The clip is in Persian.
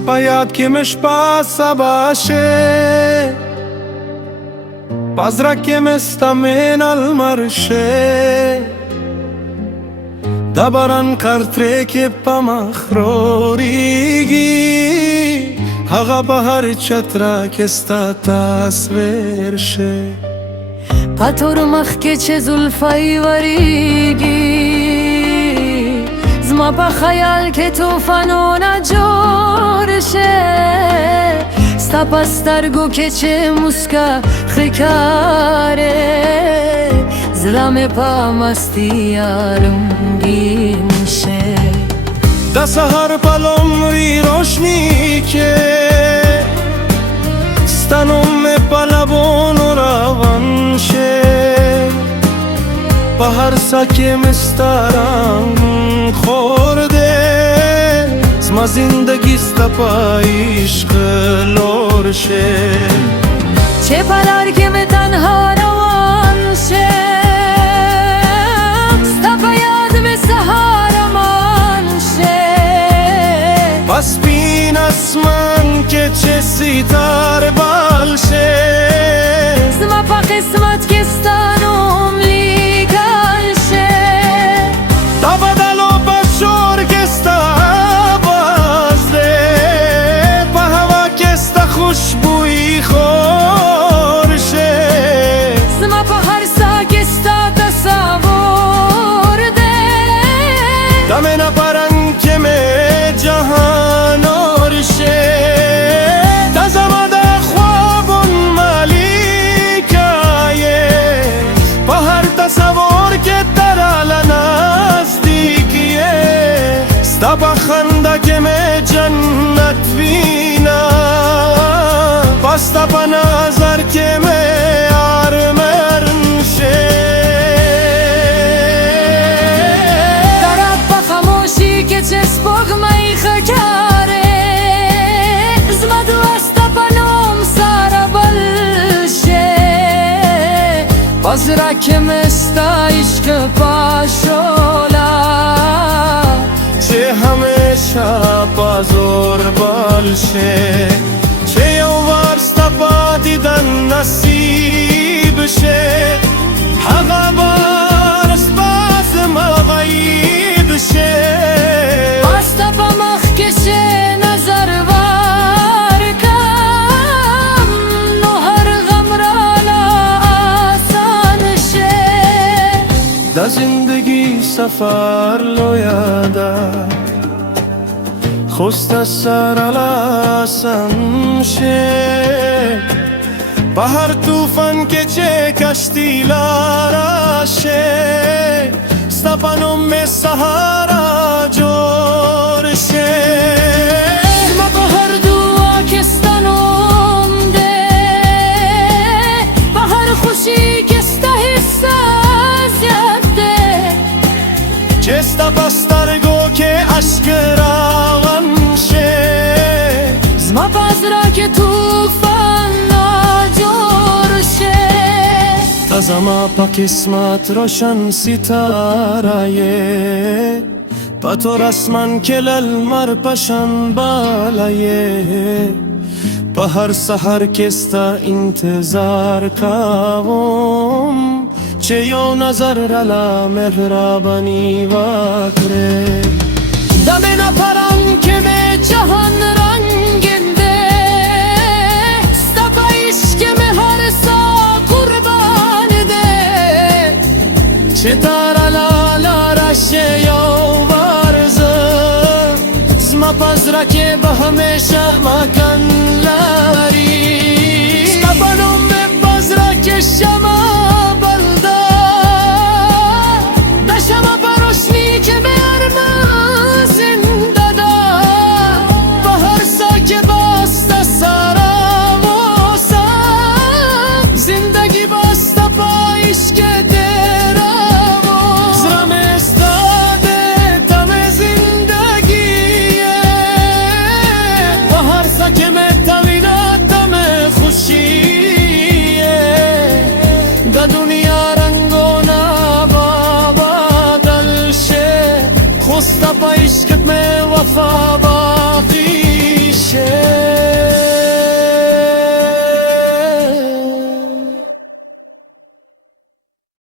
pa yad ke me shpasa bashe, pazra ke me stamen al marshe, dabaran kartre ke pa makhrorigi, haga bahar chatra ke sta tasvir she. پاتورمخ که چه زلفای وریگی زما پا خیال که توفانو نجورشه ستا پسترگو که چه مسکا خکاره زلم پا مستی یارمگی میشه دا سهر پلومری روشنی که ستنم پلبون روان شه بهر ساکه مسترم خورده زما زندگی ستا پا عشق لور شه چه پلار که می تنها روان شه ستا پا یاد به سهار من شه پس بین اسمان که چه سیتار بال شه زما پا قسمت که ستانم لیکن شه تا بدلو بشور که ستا بازده پا هوا که ستا خوشبوی خور شه زما پا هر سا که ستا تصور ده دم نپرن که می جهان اور شه تا زما دا خوابون ملیکایه پا هر تصور که ترال نزدیکیه ستا پا خنده که می جنت بینا پس تا پا نظر که می آرمرن شه درد پا خموشی که چه سپوږمۍ خکاره زما دعا ستا په نوم ساره بل شه په زړه کې مې ستا عشق پاشولا چه همیشه پا زور بال شه چه یو وار ستا پا دیدن نصیب شه هغه بار سپاس ما غیب شه ما ستا په مخ کې شه نظر ورکم نو هر غم راله آسان شه دا زندگی سفر لویا ده خوست سر آسان شه با هر توفان که چه کشتی لارا شه ستا پا نوم سهارا جور شه زما په هر دعا کې ستا نوم ده په هر خوشي کې ستا حصه زیات ده چه ستا پا سترگو که عشق روان شه زما په زړه کې طوفان ناجور شه تا زما پا قسمت روشن ستاره یه پا تو رسمن که للمر پشن بالایه پا هر سحر که ستا انتظار کاوم چه یو نظر رلا مهربانی وکره دم نپرم که می جهان رنگین ده ستا په عشق می هر سا قربان ده چه تارا لالا رشه یو ورزه زما پزره که به همیشه مکن لاری ستا بنوم پزره که شما بلده دا شما پروشنی که می ارمان زنده ده به هر سا که بسته سرم و سم زندگی بسته پا عشق درم و زرم استاده تم زندگیه به هر سا که می تلینه تم خوشیه دا دنیا رنگونه با بدل شه خوسته پا عشقت می وفا باقی